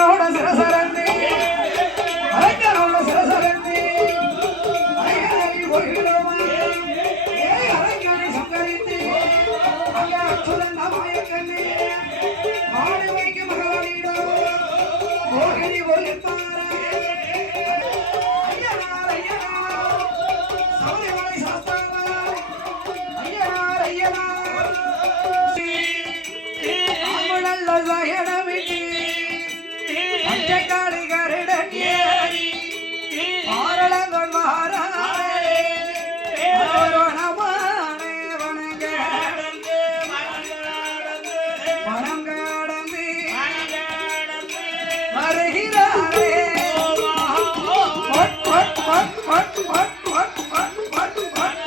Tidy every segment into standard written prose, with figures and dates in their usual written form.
அரங்கனோட சிரசரந்து அரங்கனோட சிரசரந்து அரங்கனை போய்விடுமா அரங்கனை சங்கரித்து அங்க அச்சுதன் மாயக்கண்ணே ஆடுவைக்கு மகவானிடம் மோகினி ஒலித்தார ஐயனார் ஐயனார் சபரிமலை சாஸ்தானார் ஐயனார் ஐயனார் அமுழல்ல சயனமிட்டு அச்சக்காடு கருடன் ஏறி ஆரளங்கொள் மாறாரே அவரோணமானே வணங்காடந்து வணங்காடந்து வருகிறாரே ஒட் ஒட் ஒட் ஒட் ஒட் ஒட் ஒட் ஒட் ஒட்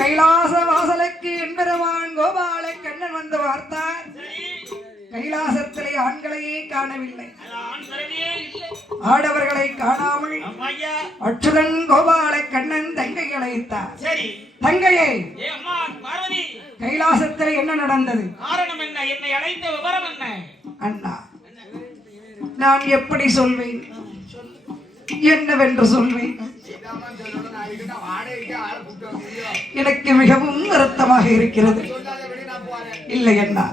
கைலாச வாசலுக்கு எம்பெருமான் கோபால கண்ணன் வந்து பார்த்தார். கைலாசத்திலே ஆண்களையே காணவில்லை, ஆடவர்களை காணாமல் அச்சுதன் கோபால கண்ணன் தங்கையை அழைத்தார். தங்கையே, கைலாசத்திலே என்ன நடந்தது? காரணம் என்ன? என்னை அழைத்த விவரம் என்ன? அண்ணா, நான் எப்படி சொல்வேன், என்னவென்று சொல்வேன்? எனக்கு மிகவும் வருத்தமாக இருக்கிறது. இல்லை அண்ணா,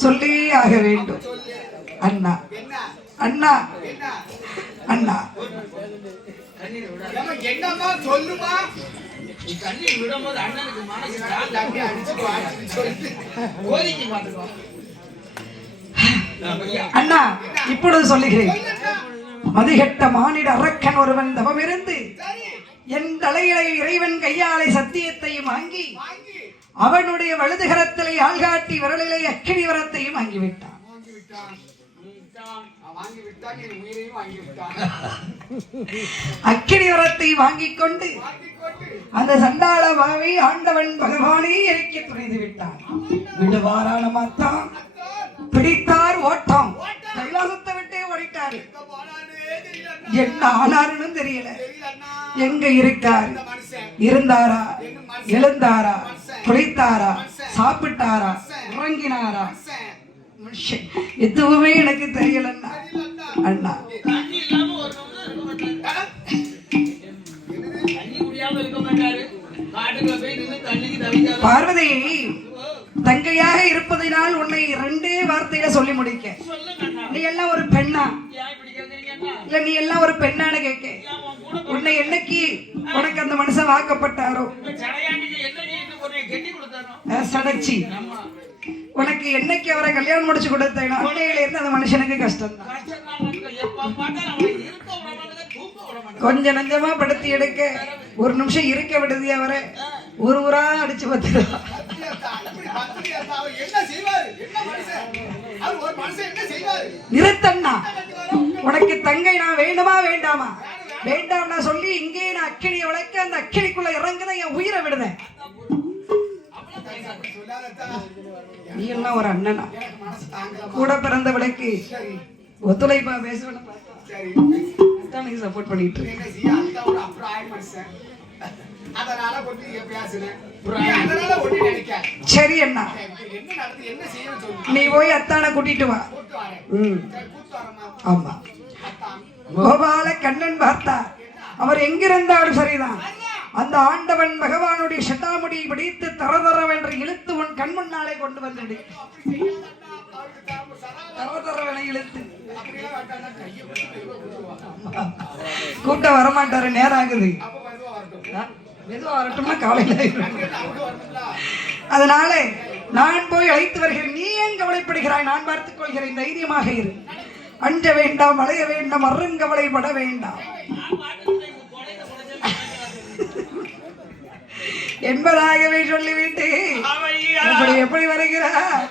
சொல்லே ஆக வேண்டும். அண்ணா அண்ணா அண்ணா என்னமா சொல்லுமா? அண்ணா, இப்பொழுது சொல்லுகிறேன். மதிகெட்ட மானிட அரக்கன் ஒருவன் தவமிருந்து என் தலையிலை இறைவன் கையாலை சத்தியத்தையும் வாங்கி அவனுடைய வலதுகரத்திலே ஆள்காட்டி விரலிலே அக்கினி வரத்தையும் வாங்கிவிட்டான். அக்கினி வரத்தை வாங்கிக் கொண்டு அந்த சண்டாள பாவை ஆண்டவன் பகவானே இறக்கி துணிந்து விட்டான். விடுவாரான மாத்தான் பிடித்தார் ஓட்டம், கைலாசத்தை விட்டே ஓடிட்டாரு. என்ன ஆனாருன்னு தெரியல. எங்க இருக்காரு? இருந்தாரா? எழுந்தாரா? குளித்தாரா? சாப்பிட்டாரா? உறங்கினாரா? எதுவுமே எனக்கு தெரியல அண்ணா. பார்வதி, தங்கையாக இருப்பதினால் உன்னை ரெண்டே வார்த்தையில சொல்லி முடிக்க. நீ எல்லாம் ஒரு பெண்ணா? இல்ல நீ எல்லாம் ஒரு பெண்ணான்னு கேட்க. உன்னை என்னைக்கு உனக்கு அந்த மனுஷன் வாக்கப்பட்டாரோ, சடச்சி உனக்கு என்னைக்கு அவரை கல்யாணம் முடிச்சு கொடுத்தேனோ அன்னையில இருந்து அந்த மனுஷனுக்கு கஷ்டம் தான். கொஞ்ச நஞ்சமா படுத்தி எடுக்க ஒரு நிமிஷம் இருக்க விடுதி அவரை ஒரு ஊரா அடிச்சு பத்துருவா. நிறுத்தண்ணா, உனக்கு தங்கை நான் வேண்டுமா வேண்டாமா? வேண்டாம் நான் சொல்லி இங்கே நான் அக்கினியை விளக்க அந்த அக்கினிக்குள்ள இறங்குத என் உயிரை விடுதேன். நீ எல்லாம் ஒரு அண்ணனா? கூட பிறந்த விளக்கு ஒத்துழைப்பா பேசுவேன் சப்போர்ட் பண்ணிட்டு சரி அண்ணா, நீ போய் அத்தானை கூட்டிட்டு வா. ஆமா, கோபால கண்ணன் பார்த்தார். அவர் எங்கிருந்தாலும் சரிதான், அந்த ஆண்டவன் பகவானுடைய சட்டாமுடியை பிடித்து தரதரவென்று இழுத்து உன் கண் முன்னாலே கொண்டு வந்துடு. தரதரவென இழுத்து கூட்ட வரமாட்டாரு, நேரம் ஆகுது. மெதுவா வரட்டும்னா காலையில. அதனால நான் போய் அழைத்து வருகிறேன். நீ ஏன் கவலைப்படுகிறாய்? நான் பார்த்துக் கொள்கிறேன், தைரியமாக இரு. அஞ்ச வேண்டாம், அலைய வேண்டாம், அருங்கவலைப்பட வேண்டாம் என்பதாகவே சொல்லிவிட்டு எப்படி வருகிறார்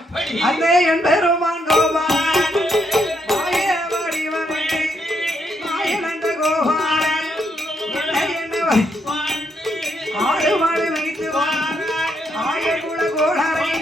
அந்த என் பெருமான் கோபால் மாயவாடி வந்து மாயனந்த கோபால் ஆடு மாடு வைத்து ஆயர் குல கோடாரை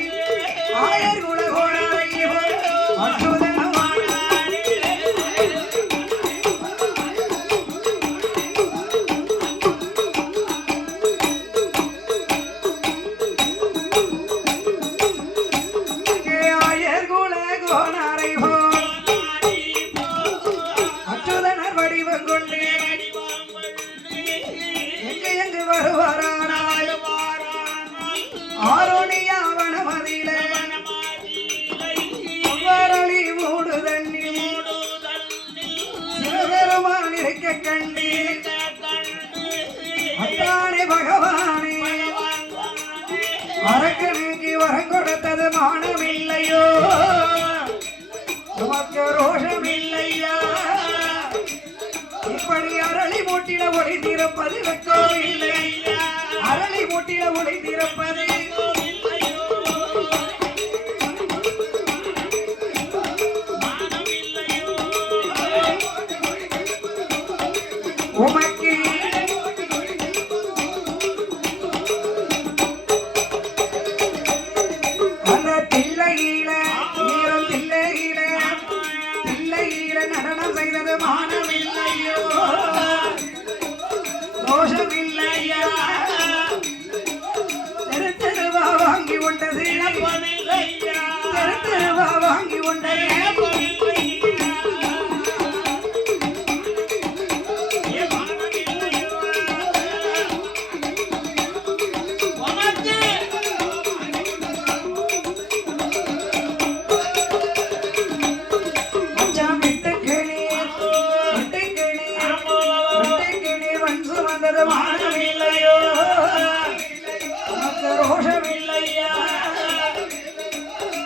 இருக்க கண்டு அத்தானே பகவானே அரக்கனுக்கு வரம் கொடுத்தது மானமில்லையோ உமக்கு ரோஷமில்லையா இப்படி அரளி மூட்டில ஒளிந்திருப்பது வெக்கோ இல்லை அரளி மூட்டில ஒளிந்திருப்பது உமக்கு அந்த தில்லையில ஈரம் தில்லையில தில்லையில நடனம் செய்தது மானமில்லையோ தோஷமில்லையா தெரு தெருவா வாங்கி கொண்டது தெரு தெருவா வாங்கி கொண்டது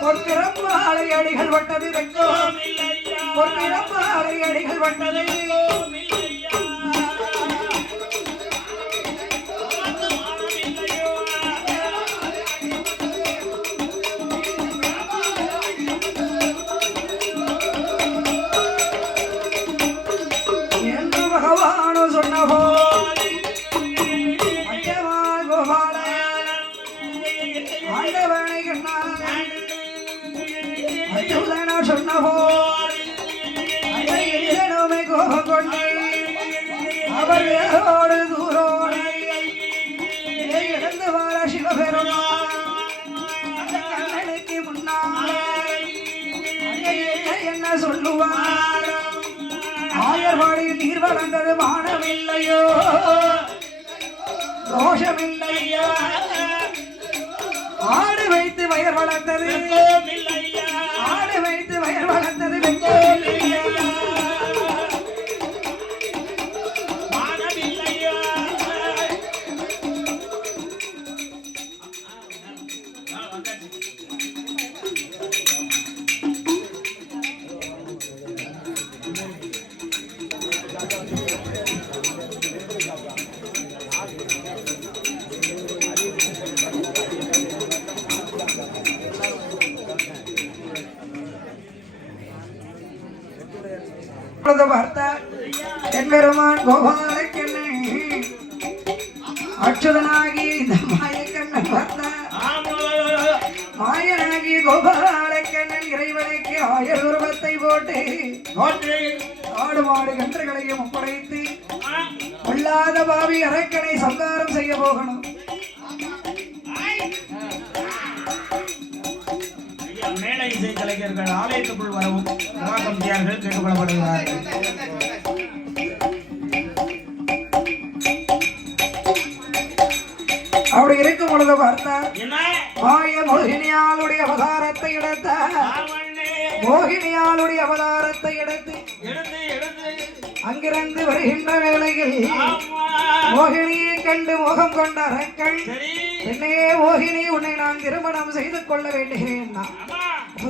பொற்பிறப்பாலை அடிகள் வட்டது வெட்கம் பொற்பிறப்பாலை அடிகள் வட்டது என்று பகவானோ சொன்னபோ ஆண்டவனை கண்ணா சொன்னபோ அதையிலுமே கோபம் கொண்டு அவர்களோடு தூரோடு இழந்து வார சிவபெருமான் அந்த கண்ணனுக்கு முன்னால் என்ன சொல்லுவார் ஆயர்வாடியில் நீர் வளர்ந்தது மானமில்லையோ ரோஷமில்லையா ஆடு வைத்து வயர் வளர்த்தது ஆடு வைத்து வயர் வளர்த்தது எம்பெருமான் கோபாலக்கண்ணை அச்சுதனாகிய இந்த மாயக்கண்ணன் பார்த்தார் மாயனாகிய கோபாலக்கண்ணன் இறைவனுக்கு ஆயர் உருவத்தை போட்டு ஆடு மாடு கன்றுகளையும் ஒப்படைத்து கொள்ளாத பாவி அரக்கனை சங்காரம் செய்ய போகணும். மேடை இசை கலைஞர்கள் ஆலயத்துக்குள் வரவும் கமிட்டியார்கள் கேட்டுக்கொள்ளப்படுகிறார்கள். அப்படி இருக்கும் பொழுது பார்த்தார் மாய மோகினியாளுடைய அவதாரத்தை எடுத்த மோகினியாளுடைய அவதாரத்தை எடுத்து அங்கிருந்து வருகின்ற வேளையில் மோகினியை கண்டு மோகம் கொண்ட அரக்கன் என்னே மோகினி உன்னை நான் திருமணம் செய்து கொள்ள வேண்டுகிறேன்.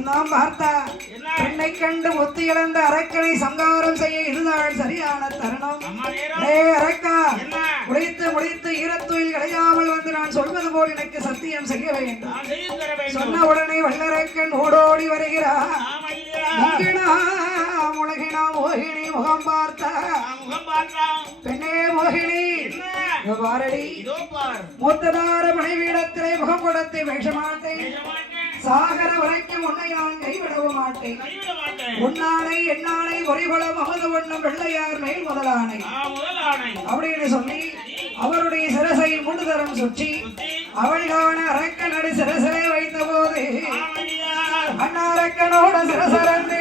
நாம் பார்த்தா பெண்ணை கண்டு ஒத்தி இழந்த அரக்கனை சங்காரம் செய்ய இதுதான் சரியான தருணம். அரக்கா முடித்து முடித்து ஈரத்துயில் கிடையாமல் வந்து நான் சொல்வது போல் எனக்கு சத்தியம் செய்ய வேண்டும். சொன்ன உடனே வல்லரக்கன் ஓடோடி வருகிறார். முழகினா மோகினி முகம் பார்த்தா பெண்ணே மோகினி பாரடி மூத்ததார மனைவியிடத்திலே முகம் கொடுத்து வேஷமாட்டேன். சாகர வரைக்கும் உன்னை நான் கைவிடவும் மாட்டேன். உன்னானை என்னானை ஒரிபல மகது ஒண்ணும் வெள்ளையார் மேல் முதலானை அப்படின்னு சொல்லி அவருடைய சிரசை முழுதரம் சுற்றி அவள்கான அரக்கனடி சிரசரை வைத்த போது அண்ணாரக்கனோட சிரசரந்து